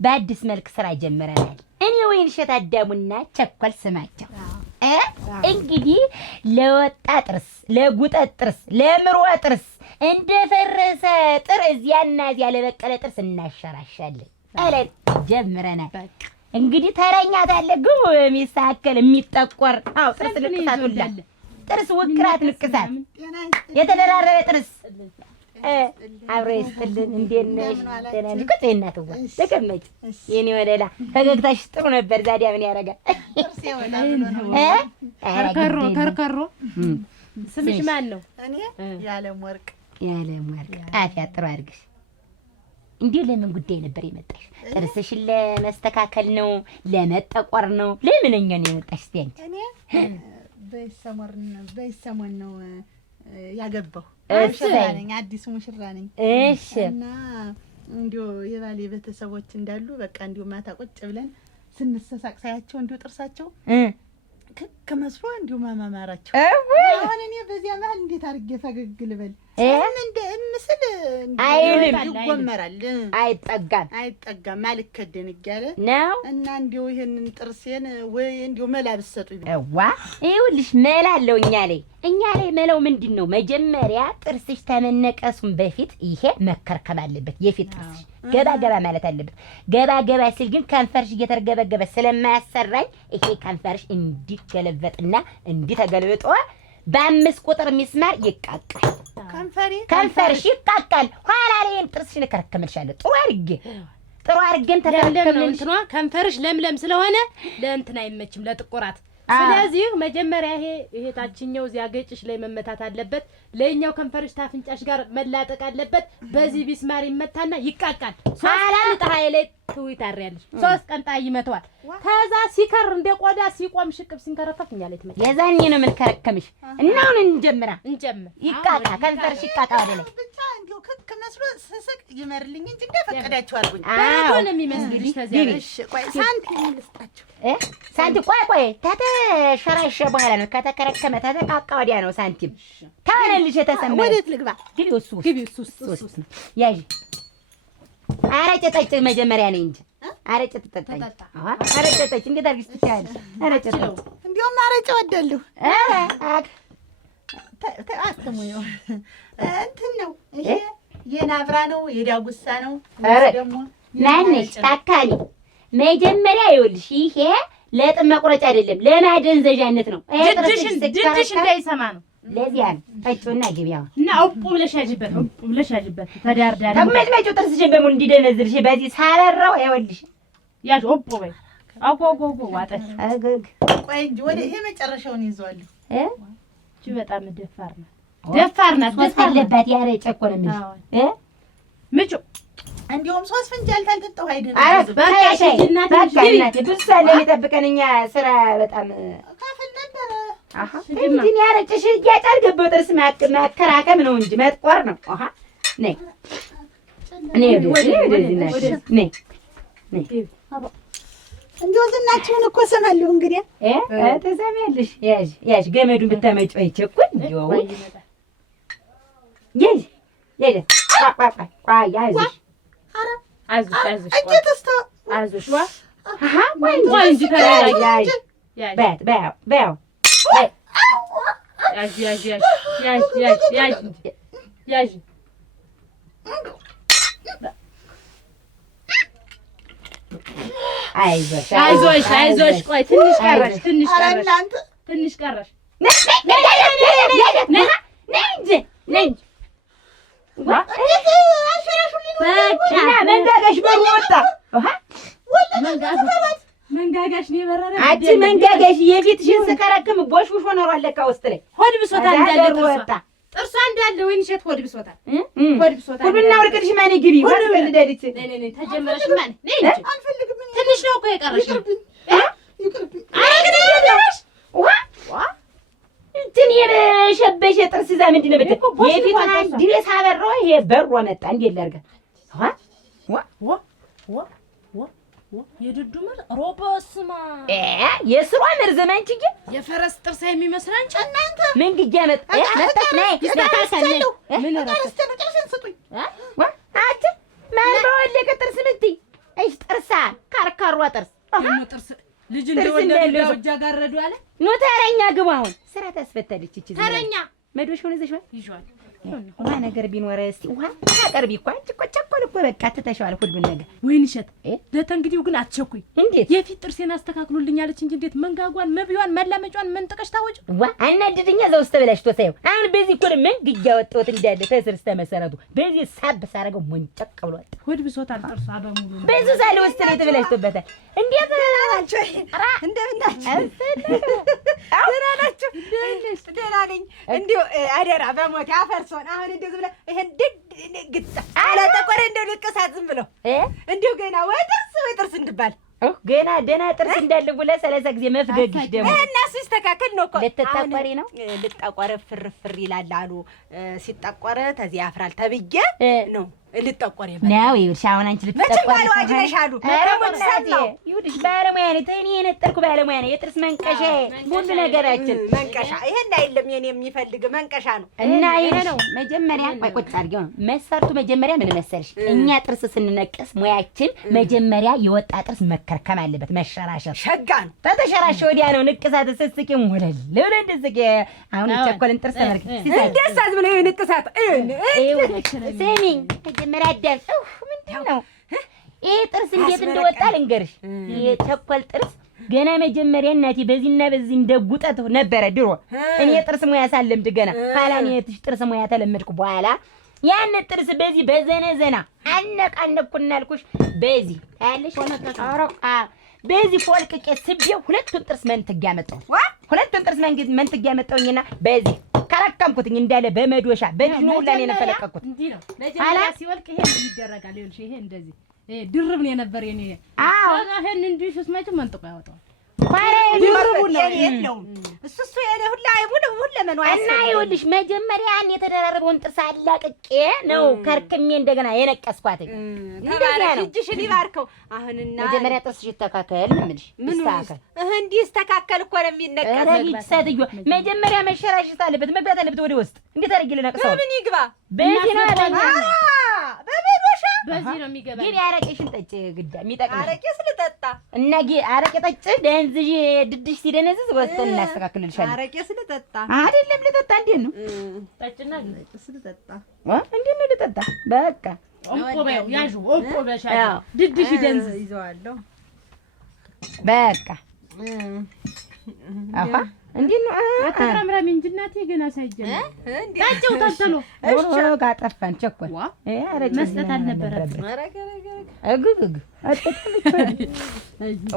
በአዲስ መልክ ስራ ጀምረናል። እኔ ወይንሸት አዳሙና ቸኮል ስማቸው እንግዲህ ለወጣ ጥርስ፣ ለጉጠት ጥርስ፣ ለምሮ ጥርስ እንደፈረሰ ጥርስ ያና እዚያ ለበቀለ ጥርስ እናሸራሻለን አለን ጀምረናል። እንግዲህ ተረኛ ታለ ግቡ የሚሳከል የሚጠቆር ጥርስ ንቅሳት ሁላ ጥርስ ውቅራት ንቅሳት የተደራረበ ጥርስ አብሮ ይስጥልን። እንዴት ነሽ? ደህና ነሽ? ቁጭ እናትዋ ተቀመጭ። የኔ ወለላ ፈገግታሽ ጥሩ ነበር። ዛዲያ ምን ያደርጋል? ከርከሮ ስምሽ ማን ነው? እኔ የዓለም ወርቅ። የዓለም ወርቅ ጣፊያ ጥሩ አድርግሽ። እንዴ ለምን ጉዳይ ነበር የመጣሽ? ጥርስሽን ለመስተካከል ነው? ለመጠቆር ነው? ለምንኛ ነው የመጣሽ? እስቲ አንቺ እኔ በሰሞን ነው ያገባው። ሙሽራ ነኝ፣ አዲስ ሙሽራ ነኝ። እሺ። እና እንዲሁ የባሌ ቤተሰቦች እንዳሉ በቃ እንዲሁ ማታ ቁጭ ብለን ስንሰሳቅ ሳያቸው እንዲሁ ጥርሳቸው ከመስሎ እንዲሁ ማማራቸው። አሁን እኔ በዚያ መሀል እንዴት አድርጌ ፈገግ ልበል? ምስል አይልም፣ ይጎመራል፣ አይጠጋም አልከደን እያለ ነው። እና እንዲሁ ይሄንን ጥርሴን ወይ እንዲሁ መላ ብትሰጡኝ። ይኸውልሽ መላ አለው እኛ ላይ መላው ምንድን ነው? መጀመሪያ ጥርስሽ ተመነቀሱን በፊት ይሄ መከርከም አለበት። የፊት ጥርስሽ ገባ ገባ ማለት አለበት። ገባ ገባ ሲል ግን ከንፈርሽ እየተርገበገበ ስለማያሰራኝ ይሄ ከንፈርሽ እንዲገለበጥና እንዲተገልብጦ በ5 ቁጥር ሚስማር ይቃቃል። ከንፈርሽ ይቃቃል። ኋላ ላይ ጥርስሽን እከረክምልሻለሁ። ጥሩ አድርገን ተከረከምን። እንትኗ ከንፈርሽ ለምለም ስለሆነ ለእንትና አይመችም፣ ለጥቁራት። ስለዚህ መጀመሪያ ይሄ ታችኛው እዚያ ገጭሽ ላይ መመታት አለበት። ለኛው ከንፈርሽ ታፍንጫሽ ጋር መላጠቅ አለበት። በዚህ ቢስማር ይመታና ይቃቃል። 3 ቀን ጣይ ላይ ትውይታሪያለሽ። 3 ቀን ጣይ ይመታዋል። ከዛ ሲከር እንደ ቆዳ ሲቆም ሽቅብ ሲንከረከፍኛ ላይ ትመጪ። የዛኔ ነው ምን ከረከምሽ። እና አሁን እንጀምር። ይቃቃ ከንፈርሽ ይቃቃ ወደ ላይ ብቻ እንዲሁ ክክ መስሎ ስስቅ ይመርልኝ እንጂ እንደፈቀዳችሁ አልኩኝ። ባዶ ነው የሚመስልሽ። ከዚያ እሺ ቆይ ሳንቲም ልስጣችሁ። ሳንቲም ቆይ ተሸራሸ በኋላ ነው ከተከረከመ ተተቃቃ ወዲያ ነው ሳንቲም ታለልሽ የተሰማ። ወዴት ልግባ? ግቢ እሱ ያዥ። አረቄ ጠጪ መጀመሪያ ነኝ እንጂ አረቄ ትጠጣኝ። አረቄ ጠጪ። እንዴት አድርግሽ ትችያለሽ? አረቄ ጠጪ። እንዲያውም አረቄ ወደልሁ። አትሙኝ እንትን ነው ይሄ የናብራ ነው የዳጉሳ ነው ደግሞ ናንሽ ታካሊ። መጀመሪያ ይኸውልሽ ይሄ ለጥም መቁረጫ አይደለም ለማደንዘዣነት ነው። ድድሽ እንዳይሰማ ነው። ለዚያ ነው ጠጪውና ግቢያው እና ኦፖ ብለሽ ያጅበት ተዳርዳሪ ተመጭመጪው ጥርስሽን በሙሉ እንዲደነዝልሽ በዚህ ሳረራው ይኸውልሽ ያጅ ኦፖ በይ አጎጎ ዋጠሽ አገግ ቆይ እንጂ ወደ ይሄ መጨረሻውን ይዘዋለሁ። እቺ በጣም ደፋር ናት። ወስካለባት ያረጨ እኮ ነው የሚል ምጩ እንዲሁም 3 ፍንጃል ታልጠጣው አይደለም። አረ በቃሽ እናቴ ብዙ ሰዓት ለሚጠብቀን እኛ ስራ በጣም ካፈል ነበር። እንጂ ያረጨሽ እያጫል ገባው ጥርስ ማከራከም ነው እንጂ መጥቆር ነው። ነይ እንዲሁ ዝናችሁን እኮ ሰማለሁ። እንግዲህ ተሰሚያለሽ። ያዥ ገመዱን ብታመጪው አይቸኩል እንዲሁ ያዥ ያዥ አይዞሽ ቆይ ትንሽ ቀረሽ መንጋጋሽ በሩ ወጣ። መንጋጋሽ ነው የበረረ። አንቺ መንጋጋሽ የፊትሽን ስከረክም ቦሽቦሽ ሆነሯል። ለካ ውስጥ ላይ ሆድ ብሶታል እንዳለ ወጣ ጥርሷ እንዳለ ወይን ሸት ሆድ ብሶታል። ሁሉና ወርቅልሽ ማን ግቢ ወርቅ ልደልች ተጀመረሽ ማን ነኝ አልፈልግም። ትንሽ ነው እኮ የቀረሽ። እንትን የሸበሸ ጥርስ ይዛ ምንድን ነው ብትል የፊቷን አንድ ቤት አበራው። ይሄ በሯ መጣ። እንዴት ላድርጋት? የድዱ ምር ሮቦስማ የስሯ መርዘም አንቺ ግን የፈረስ ጥርስ የሚመስል አንቺ እናንተ ምን ግጃ መጣች? ነይ ምን ረስተን ጥርስን ስጡኝ። አንቺ ማን በወለቀ ጥርስ ምትይ? እሽ ጥርሳ ጥርስ ጥርስ ልጅ እንደወለደ ዳውጃ ጋረዱ አለ ኑ ተረኛ ግቡ። አሁን ስራ ታስፈታለች እቺ ተረኛ መዶሽውን ይዘሽዋል ይዟል ውሃ ነገር ቢኖር እስቲ ውሃ ታቀርቢ እኮ አንቺ እኮ ቸኮል እኮ በቃ ትተሽዋል ሁሉን ነገር። ወይን እሸት ለተንግዲው ግን አትቸኩኝ። እንዴት የፊት ጥርሴን አስተካክሉልኛለች እንጂ እንዴት መንጋጓን መብያዋን መላመጫዋን መንጥቀሽ ታወጭ ዋ አናድድኛ ዘው ስተበላሽ ተሰየው አሁን በዚህ እኮ ምን ግያ ወጣሁት እንዳለ ተስር ስተመሰረቱ በዚህ ሳብ ሳረገው ሞንጨቅ ብሏል። ሆድ ብሶታል ጥርሷ በሙሉ ነው በዚህ ሳለ ውስጥ ላይ ተበላሽቶበታል። እንዴት ናችሁ? እንደምናችሁ ደህና ናችሁ? ደህና ነኝ። እንዲሁ አደራ በሞት ያፈርሶን አሁን እንደዚህ ብለህ ይሄን ግጣ አላጠቆረ እንደው ልቅሳት ዝም ብለው እንዲሁ ገና ወይ ጥርስ እንድባል ገና ደህና ጥርስ እንዳለ ብለህ 30 ጊዜ መፍገግሽ ደግሞ እና ሲስተካከል ነው እኮ ልትጠቆሪ ነው። ልትጠቆረ ፍርፍር ይላል አሉ ሲጠቆረ ተዚህ ያፍራል ተብዬ ነው ልትጠቆሪ ነው። ይኸውልሽ አሁን አንቺ ልትጠቆሪ አጅነሻሉ ይኸውልሽ ባለሙያ ነኝ እኔ የነጠርኩ ባለሙያ ነኝ። የጥርስ መንቀሻ ሁሉ ነገራችን መንቀሻ ይሄን አይደለም የኔ የሚፈልግ መንቀሻ ነው። እና ይሄ ነው መጀመሪያ ቆይ ቁጭ አድርጊው መሰርቱ መጀመሪያ ምን መሰልሽ እኛ ጥርስ ስንነቅስ ሙያችን መጀመሪያ የወጣ ጥርስ መከርከም አለበት። መሸራሸር ሸጋ ነው። ተተሸራሸ ወዲያ ነው ንቅሳት ስትስቂ ወለል ወለል እንደስቂ አሁን ቸኮልን ጥርስ ተመልክ እንደሳዝ ብለው ንቅሳት ስሚኝ መጀመሪያ አዳም ምንድን ነው ይሄ ጥርስ እንዴት እንደወጣ ልንገርሽ። ይሄ ቸኮል ጥርስ ገና መጀመሪያ እናቴ በዚህና በዚህ እንደጉጠት ነበረ ድሮ እኔ ጥርስ ሙያ ሳለምድ ገና ኋላ እኔ ጥርስ ሙያ ተለመድኩ በኋላ ያን ጥርስ በዚህ በዘነዘና አነቃነኩና አልኩሽ በዚህ ታያለሽ አሮቃ በዚህ ፎልቅቄ ስቤው ሁለቱን ጥርስ መንትጊያ መጣሁ። ሁለቱን ጥርስ መንትጊያ መጣሁኝና በዚህ ከረከምኩትኝ እንዳለ በመዶሻ በድኑ ላይ ነው ፈለቀኩት። እንዴ ነው መጀመሪያ ሲወልቅ ይሄ ይደረጋል። ይኸውልሽ ይሄ እንደዚህ ድርብ ነው የነበር የኔ ይሄን እንዲህ ስመጭ መንጥቆ ያወጣው ፋራ ድርቡ ነው የለውም እሱ የኔ ሁላ አይሙሉ ሁሉ ምን ዋይስ እና ይኸውልሽ መጀመሪያ ያን የተደራረበውን ጥርስ አላቅቄ ነው ከርክሜ እንደገና የነቀስኳት። እንደዚያ ነው እጅሽን ይባርከው። አሁንና መጀመሪያ ጥርስሽ ይተካከል ምንሽ ይስተካከል እንዲህ ይስተካከል እኮ ነው የሚነቀስ። ረጊት ሰትዮ መጀመሪያ መሸራሸት አለበት መግባት አለበት ወደ ውስጥ። እንዴት አድርጌ ልነቅሰው? ምን ይግባ በዚህ ነው ያለኝ በመዶሻ በዚህ ነው የሚገባ። ግን አረቄሽን ጠጪ ግዳ የሚጠቅም አረቄስ ልጠጣ እና አረቄ ጠጪ ደንዝሽ ድድሽ ሲደነዝዝ ወስደን እናስተካክልልሻለን። አረቄስ ልጠጣ አይደለም ልጠጣ እንዴት ነው ጠጪና ልጠጣ እንዴት ነው ልጠጣ? በቃ ኦፖ በይው ያዡ ኦፖ በሻይ ድድሽ ይደንዝዝ ይዘዋለሁ። በቃ አፋ እንዴት ነው አትራምራሚ እንጂ እናቴ ገና ሳይጀምር ታጨው ታተሎ እሺ ጋጠፋን ቸኮል መስጠት አልነበረም። እግግ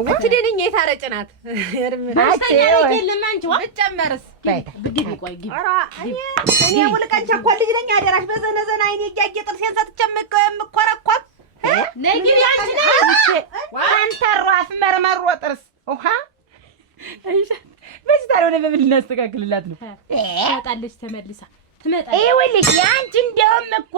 ወትደንኝ የታረጭናት አይደለም አንቺ ብጨመርስ ግቢ ቆይ ግቢ እኔ ሙልቀን ቸኮል ልጅ ነኝ። አደራሽ በዘነዘና አይኔ እያጌ ጥርሴን ሰጥቼ የምኮረኮም ነግቢ አንቺ ነሽ አንተሮ አፍ መርመሮ ጥርስ ውሃ በዚህ ታዲያ በምን ልናስተካክልላት ነው? ትመጣለች ተመልሳ ትመጣለች። ይኸውልሽ ያንቺ እንደውም እኮ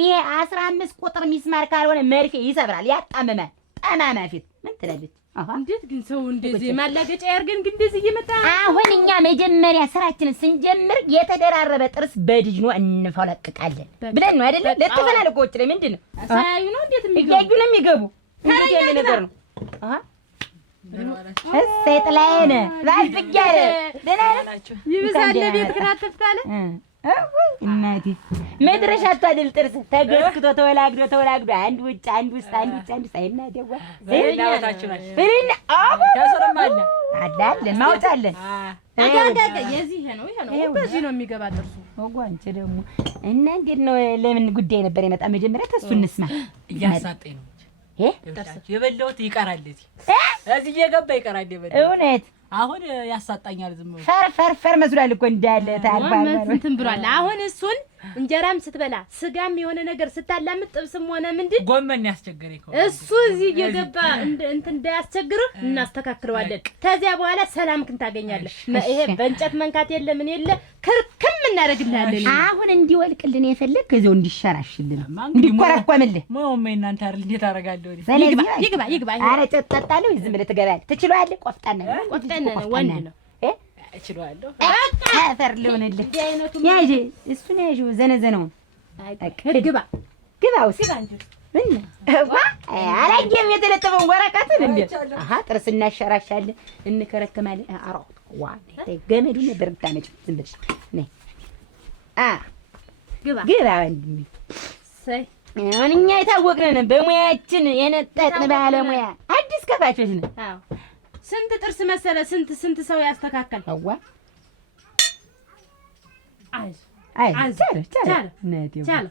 ይሄ 15 ቁጥር ሚስማር ካልሆነ መርፌ ይሰብራል፣ ያጣመማል። ጠማማ ፊት ምን ትላለች? እንዴት ግን ሰው እንደዚህ ማላገጫ ያርገን ግን እንደዚህ እየመጣ አሁን እኛ መጀመሪያ ስራችንን ስንጀምር የተደራረበ ጥርስ በድጅ ነው እንፈለቅቃለን ብለን ነው አይደለ? ለተፈላል እኮ ወጭ ላይ ምንድን ነው ሳያዩ ነው እንዴት የሚገቡ እያዩ ነው የሚገቡ እንዴ ነገር ነው እሰይ ጥላዬን ባልፍጃለ ደህና ናችሁ? ይብዛል ቤት ክራት ተፍታለ እናቴ መድረሻ አታድል ጥርስ ተገስክቶ ተወላግዶ አንድ ውጭ አንድ ውስጥ ሳይና ደዋ ዘይዳታችሁ ናችሁ ብሪና ተሰርማለ አዳለን ማውጣለን አጋጋጋ የዚህ ነው ይሄ ነው በዚህ ነው የሚገባ ጥርሱ ወጓንቺ ደግሞ እና እንዴት ነው ለምን ጉዳይ ነበር የመጣ መጀመሪያ ተሱ እንስማ እያሳጠኝ ነው የበለውት ይቀራል እዚህ እየገባ ይቀራል የበለውት እውነት አሁን ያሳጣኛል ዝም ብሎ ፈር መስሏል እኮ እንዳለ ታልባል እንትን ብሏል። አሁን እሱን እንጀራም ስትበላ ስጋም የሆነ ነገር ስታላምጥ ጥብስም ሆነ ምንድን ጎመን ያስቸገረኝ እሱ እዚህ እየገባ እንትን እንዳያስቸግርህ እናስተካክለዋለን። ከዚያ በኋላ ሰላምክን ታገኛለህ። ይሄ በእንጨት መንካት የለ ምን የለ ክርክም እናደርግልሃለን። አሁን እንዲወልቅልን የፈለግ ከዚያው እንዲሸራሽልን እንዲቆረቆምልህ ማውሜ እናንተ አይደል እንዴት አደርጋለሁ? ይግባ ኧረ ጠጣለሁ ዝም ብለህ ትገባለህ። ትችላለህ። ቆፍጣና ወንድ ነው እችላለሁ። አፈር ልሆንልህ ያዥ እሱን ያዥ ዘነዘነውን ግባ ግባ ውስጥ ምን አላየም የተለጠፈውን ወረቀትን እንዴ? አሃ ጥርስ እናሸራሻለን እንከረከማለን። አሮ ዋ ገመዱን ነበር የምታመጪው። ዝም ብለሽ ነይ ግባ ወንድሜ። አሁን እኛ የታወቅን ነን በሙያችን የነጠጥን ባለሙያ አዲስ ከፋቾች ነን። አዎ ስንት ጥርስ መሰለ ስንት ሰው ያስተካከል። አዋ አይዞህ ቻለ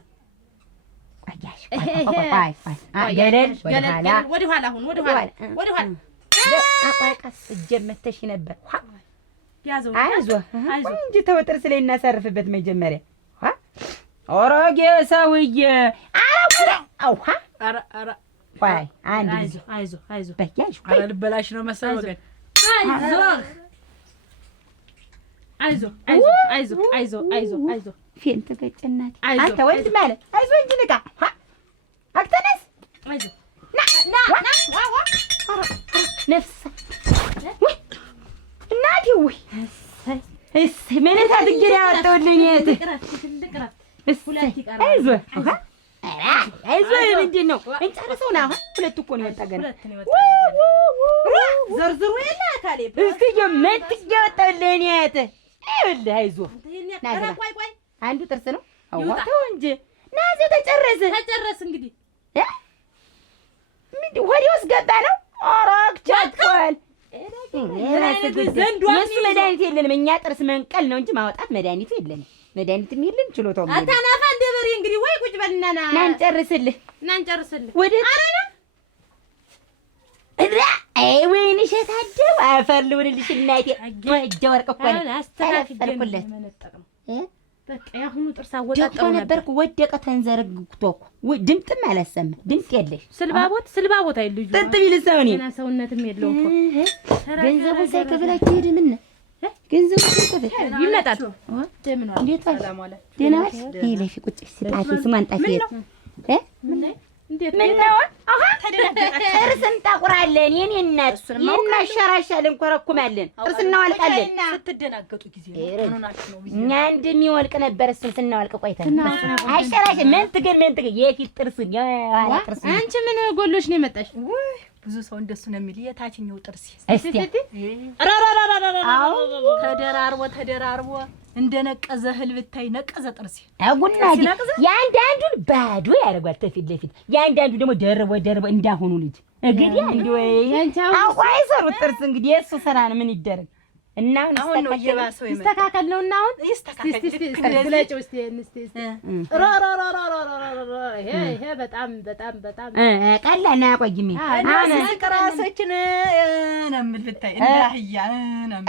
ወደ ኋላ ቀስ እጀመተሽ ነበር። አይዞህ እንጂ ተው ጥርስ ላይ እናሳርፍበት መጀመሪያ። ኦሮጌ ሰውዬ አውሃ ቆይ አንድ አይዞህ በያሽ ኧረ ልበላሽ ነው መሰለኝ ወገን። አይዞህ ፊንት ገጭናት አንተ ወንድ ማለት አይዞህ እንጂ ንቃ አክተነስ አይዞህ ነፍስ እናቴ ወይ እሰይ ምን ታድግሪ ያወጣውልኝ አይዞህ ምንድን ነው እንጨርሰው ና ሁለት እኮ ነው የወጣ ገና ዘርዝሩ የለ አካሌ እስኪ ጀመት ያወጣውልኝ ይኸውልህ አይዞህ ቆይ አንዱ ጥርስ ነው አዋጣው እንጂ ናዘ ተጨረስ እንግዲህ ምን ወዲህ ውስጥ ገባ ነው አራክ ቻጥቋል የእሱ መድኃኒት የለንም። እኛ ጥርስ መንቀል ነው እንጂ ማውጣት መድኃኒቱ የለንም። መድኃኒትም የለን ችሎታውም የለን። አታናፋ እንደ በሬ እንግዲህ ወይ ቁጭ በልና ና እንጨርስልህ ወደ ወይኔ እሸታደው አፈር ልውልልሽ እናቴ ወጀ ወርቅ እኮ ነው አስተካክልኩለት። በቃ ያሁኑ ጥርስ አወጣጣው ነበር ወደቀ ተንዘርግቶ እኮ ድምጥም አላሰማ ድምጥ የለሽ ስልባቦት አይል ልጁ ጥጥ ቢል ሰውኔ እና ሰውነትም የለው እኮ ገንዘቡን ሳይከፍላችሁ ሄድ ምን ገንዘቡን ሳይከፍል ይመጣል። እንዴት ሰላም አለ ደህና ዋልሽ? ይለፊ ቁጭ ሲጣፊ ስሟን ጣፊ እንዴት ምን ነው አሃ ጥርስ እንጠቁራለን። የኔ እናት እናሸራሻለን፣ ኮረኩማለን፣ ጥርስ እናወልቃለን። ስትደናገጡ ጊዜ ነው እኛ እንደሚወልቅ ነበር እሱን ስናወልቅ ቆይተን አሸራሽ ምን ትገል የፊት ጥርስ የኋላ ጥርስ። አንቺ ምን ጎሎሽ ነው የመጣሽ? ብዙ ሰው እንደሱ ነው የሚል የታችኛው ጥርስ እስቲ ተደራርቦ እንደነቀዘ እህል ብታይ ነቀዘ ጥርስ አጉናዲ ያንዳንዱን ባዶ ያደርጓል ተፊት ለፊት ያንዳንዱ ደግሞ ደርቦ እንዳሁኑ ልጅ እንግዲህ አንዲ ወይ አቋይ ሰሩት ጥርስ እንግዲህ የሱ ስራ ነው። ምን ይደረግ እና አሁን ነው እየባሰው ይስተካከል ነው። እና አሁን ይስተካከል ስለጭው እስቲ ይሄ በጣም ቀላል ነው። ያቆይም አሁን ስቅራሰችን ነው ምን ብታይ እንዳህያ ነው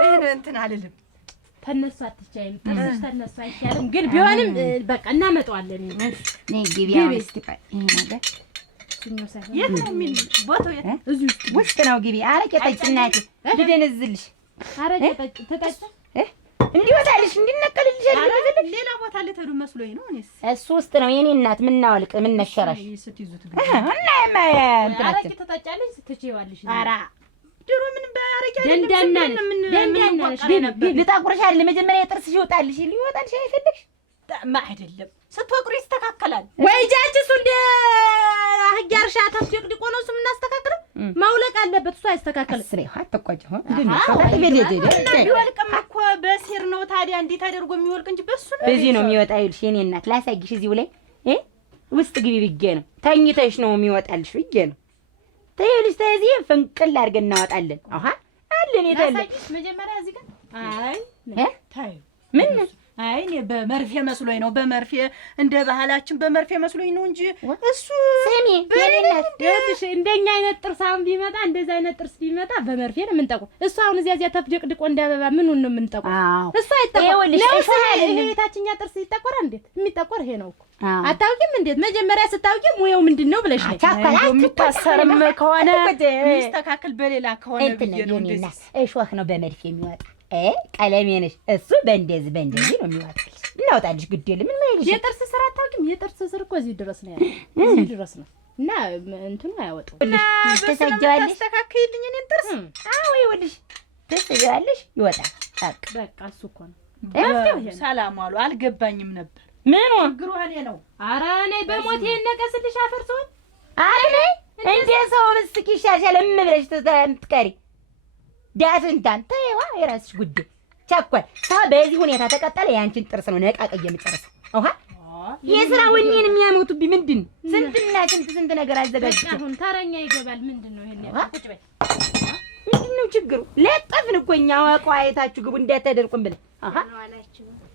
ይሄን እንትን አልልም ተነሱ አትቻይም ጥርስሽ ተነሱ አይቻልም። ግን ቢሆንም በቃ እናመጣዋለን። ነይ ግቢያ እስቲ ይሄ ነገር ሲኞ ሳይሆን የት ነው ምን ቦታው የት እዚህ ውስጥ ነው። ግቢ አረቄ ጠጭ እናቴ ልደነዝልሽ አረቄ ጠጭ ተጠጭ እንዲወጣልሽ እንዲነቀልልሽ አይደል? ሌላ ቦታ ልትሄዱ መስሎኝ ነው። እኔስ እሱ ውስጥ ነው የኔ እናት ምናወልቅ ምንነሸራሽ ስትይዙት እና ማያ አረቄ ተጠጫለሽ ትችይዋለሽ። አራ ድሮ ምን ባረቄ ደንዳና ልጣቁርሽ አይደል? መጀመሪያ ጥርስሽ ይወጣልሽ ሊወጣልሽ አይፈልግሽ ማ አይደለም ስትወቅሩ ይስተካከላል ወይ ጃችሱ እንደ አህያ እርሻ ተፍጭቅድቆ ነው እሱ የምናስተካክለው። ማውለቅ አለበት እሱ አይስተካከልም። ስሬ ሀት ተቆጭ ሆነ ቢወልቅም እኮ በሲር ነው ታዲያ እንዴ ተደርጎ የሚወልቅ እንጂ በሱ ነው በዚህ ነው የሚወጣ። ይልሽ የኔ እናት ላሳይሽ እዚሁ ላይ ውስጥ ግቢ ብዬ ነው ተኝተሽ ነው የሚወጣልሽ ብዬ ነው። ተይልሽ ተዚህ ፍንቅል አድርገን እናወጣለን። አሃ አለን ይተል መጀመሪያ እዚህ ጋር አይ ታይ ምን አይ እኔ በመርፌ መስሎኝ ነው። በመርፌ እንደ ባህላችን በመርፌ መስሎኝ ነው እንጂ እሱ ስሚ በእናት ደውልሽ እንደኛ አይነት ጥርሳም ቢመጣ እንደዛ አይነት ጥርስ ቢመጣ በመርፌ ነው የምንጠቁ። እሱ አሁን እዚያ ተፍደቅድቆ እንዳበባ ምኑን ነው የምንጠቁ? እሱ አይጠቆር ነው። የታችኛ ጥርስ ይጠቆራል። እንዴት የሚጠቆር ይሄ ነው እኮ አታውቂም? እንዴት መጀመሪያ ስታውቂ ሙያው ምንድነው ብለሽ ነው የሚታሰርም ከሆነ የሚስተካከል በሌላ ከሆነ ብዬ ነው እንደዚህ እሾህ ነው በመርፌ የሚወጣ ቀለሜ ነሽ። እሱ በእንደዚህ ነው የሚወጣልሽ። እናውጣልሽ ግድ የለም። ምን ማለት የጥርስ ስራ አታውቂም? የጥርስ ስር እኮ እዚህ ድረስ ነው ያለው፣ እዚህ ድረስ ነው እና እንትኑ አያወጣው። ተሰጃለሽ ተስተካክይልኝ እኔን ጥርስ አዎ ይኸውልሽ ተሰጃለሽ ይወጣል። በቃ እሱ እኮ ነው። ሰላም አሉ። አልገባኝም ነበር ምን ችግሩ እኔ ነው። ኧረ እኔ በሞቴ ነቀስልሽ አፈርሰውን አረ እንደ ሰው ምስኪ ይሻሻል እምብለሽ ትቀሪ ዳፍንታን ተይዋ፣ የራስሽ ጉዳይ። ቸኮል ሰው በዚህ ሁኔታ ተቀጠለ ያንቺን ጥርስ ነው ነቃቀየ የምጨርሰው። አሃ የስራ ወኔን የሚያሞቱብኝ ምንድን ነው? ስንትና ስንት ነገር አዘጋጅቼ አሁን ተረኛ ይገባል። ምንድን ነው ይሄን ያለው? ቁጭ በይ። ምንድን ነው ችግሩ? ለጠፍን እኮ እኛ አዋቋ አይታችሁ ግቡ እንዳታደርቁም ብለን። አሃ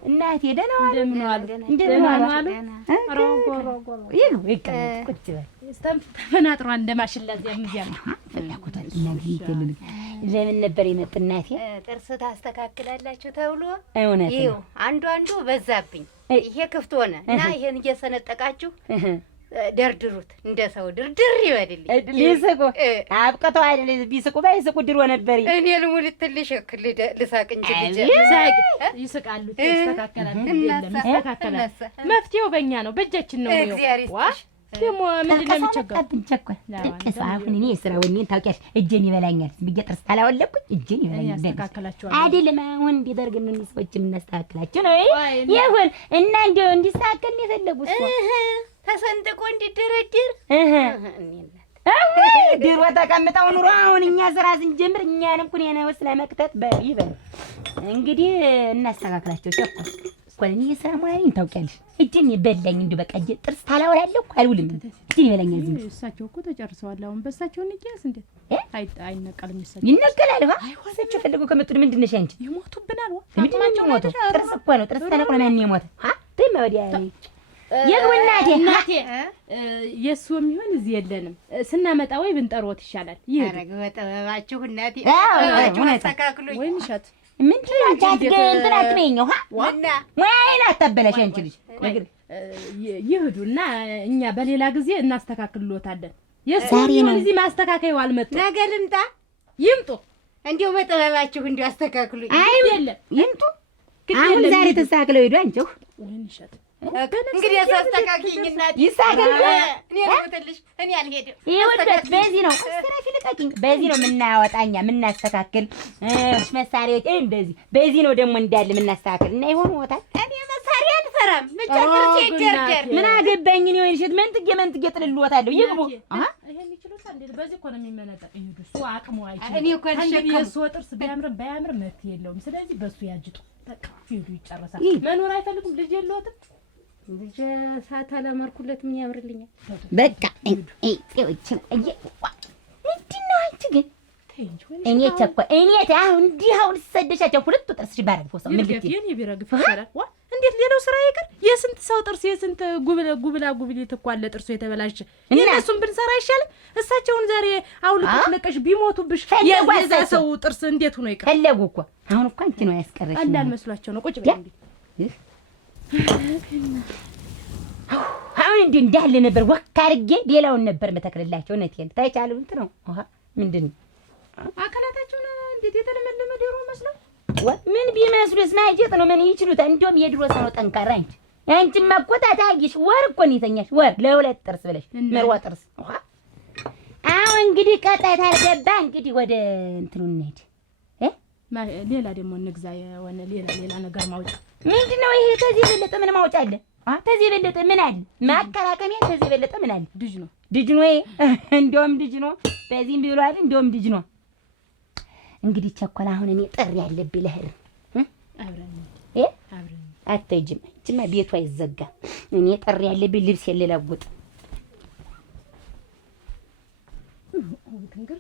እናቴ ደህና ዋሉ። እንደምን ዋሉ? ይቀመጥ ቁጭ በል። ተፈናጥሯል እንደማሽላ እዚያም ፈላኩታል። ለምን ነበር የመጡ እናቴ? ጥርስ ታስተካክላላችሁ ተብሎ እውነት ይኸው አንዱ በዛብኝ። ይሄ ክፍት ሆነ እና ይሄን እየሰነጠቃችሁ ደርድሩት። እንደ ሰው ድርድር ይበልልኝ። ሊስቁ አብቅተው አይደል? ቢስቁ ባይስቁ ድሮ ነበር። እኔ ልሙልትልሽ እክል ልሳቅ እንጂ ልጅ ይስቃሉ። ይስተካከላል። ይስተካከላል። መፍትሄው በእኛ ነው፣ በእጃችን ነው። እግዚአብሔር ይስጥሽ። ደግሞ ምንድን ነው የሚቸገረው? ቸኮል ጥቅስ አሁን እኔ የስራ ወኔን ታውቂያለሽ፣ እጄን ይበላኛል ብዬ ጥርስ ታላወለኩኝ እጄን ይበላኛል። ያስተካክላቸዋል አይደለም አሁን እንዲደርግ ነው ሰዎች የምናስተካክላቸው ነው ይሁን እና እንደው እንዲስተካከል ነው የፈለጉት ተሰንጥቆ እንዲደረድር ድሮ ተቀምጠው ኑሮ አሁን እኛ ስራ ስንጀምር እኛንም ኩኔ ነው ስለመክተት ይበል እንግዲህ እናስተካክላቸው። ቸኮል እኮ እኔ የስራ ሙያዬን ታውቂያለሽ፣ እጄን ይበላኝ እንደው በቃ ጥርስ ታላወላለሁ እኮ አልውልም። እጄን ይበላኛል። ዝም እሳቸው እኮ ተጨርሰዋል። አሁን በእሳቸው እንጃስ እንዴ አይነቀልም። ይሰጥ ይነቀላል። እሳቸው ፈልገው ከመጡ ምንድን ነሽ አንቺ? ይሞቱብናል። ምንድን ነው ሞቱ? ጥርስ እኮ ነው። ጥርስ ተነቅሎ ማን የሞተ? ተይማ ወዲያ እናቴ የእሱ የሚሆን እዚህ የለንም። ስናመጣ ወይ ብንጠሮት ይሻላል። ይሄ በጠበባችሁ እናቴ አስተካክሉኝ። ወይም እሸት ምንድን ነው እንትን አትበይኝ። ሙያዬን አታበላሽ አንቺ ልጅ። ይሄዱና እኛ በሌላ ጊዜ እናስተካክልሎታለን። የእሱ የሚሆን እዚህ ማስተካከዩ አልመጡም። ነገ ልምጣ? ይምጡ። እንዲሁ በጠበባችሁ እንዲሁ አስተካክሉኝ። አይ የለም ይምጡ። አሁን ዛሬ ተስተካክለው ሄዱ። አንቺው ወይን እሸት እንግዲህ አስተካክይኝ እናቴ። ይሳገል እኔ ልሞትልሽ። እኔ አልሄድም። ይኸውልሽ በዚህ ነው አስተራፊ ልቀቂኝ። በዚህ ነው የምናወጣኛ የምናስተካክል መሳሪያዎች እንደዚህ በዚህ ነው ደግሞ እንዳለ የምናስተካክል እና ይሆን ወጣል። እኔ መሳሪያ አልፈራም። ብቻ ጥርሴ ይደርደር። ምን አገባኝ እኔ ወይንሽት መንጥጌ ጥልልዎታለሁ። ይግቡ። ይሄን ይችላል እንዴ? በዚህ እኮ ነው የሚመነጠቅ። ይሄዱ እሱ አቅሙ አይችልም። እኔ እኮ አልሸከም። የእሱ ጥርስ ባያምርም መፍትሄ የለውም። ስለዚህ በሱ ያጅጡ። በቃ ይሄዱ ይጨርሳል። መኖር አይፈልጉም። ልጅ የለዎትም። ልጅ ሳታላመርኩለት ምን ያምርልኛል? በቃ ምንድን ነው አንቺ ግን እኔ ቸኮል እኔ አሁን እንዲህ አሁን ሲሰደሻቸው ሁለቱ ጥርስሽ ባረግፎ ሰው ምን ልትይ ይሄን ቢረግፍ ይችላል። ዋ እንዴት ሌላው ስራ ይቀር? የስንት ሰው ጥርስ የስንት ጉብላ ተኳለ ጥርሱ የተበላሸ እነሱን ብንሰራ አይሻልም? እሳቸውን ዛሬ አውልቀሽ ለቀሽ ቢሞቱብሽ የዛ ሰው ጥርስ እንዴት ሆኖ ይቀር? ፈለጉ እኮ አሁን እኮ አንቺ ነው ያስቀረሽ። አንዳል መስሏቸው ነው። ቁጭ በይ እንዴ አሁን እንዴ እንዳለ ነበር ወክ አድርጌ ሌላውን ነበር መተክልላቸው። እውነቴን ታይቻለሁ። እንት ነው ምንድን ነው አካላታቸውን እንዴት የተለመለመ ዶሮ መስለው ምን ቢመስሉስ ማጀት ነው። ምን ይችሉታል? እንደውም የድሮ ሰው ነው ጠንካራ እንጂ አንቺ ማቆጣት አግሽ ወር እኮ ነው የተኛሽ። ወር ለሁለት ጥርስ ብለሽ መርዋ ጥርስ። አሁን እንግዲህ ቀጣይ ታልገባ እንግዲህ ወደ እንትኑ እንሄድ። ሌላ ደግሞ እንግዛ የሆነ ሌላ ነገር ማውጫ ምንድነው ይሄ? ተዚህ በለጠ ምን ማውጫ አለ? ተዚህ በለጠ ምን አለ? ማከራከሚያ ተዚህ በለጠ ምን አለ? ድጅ ነው እንደውም ድጅ ነው። በዚህም ቢሏል እንደውም ድጅ ነው። እንግዲህ ቸኮል አሁን እኔ ጥሪ ያለብኝ ለህር አብረን አትሄጂም። አንቺማ ቤቷ አይዘጋም። እኔ ጥሪ ያለብኝ ልብስ የለለውጥ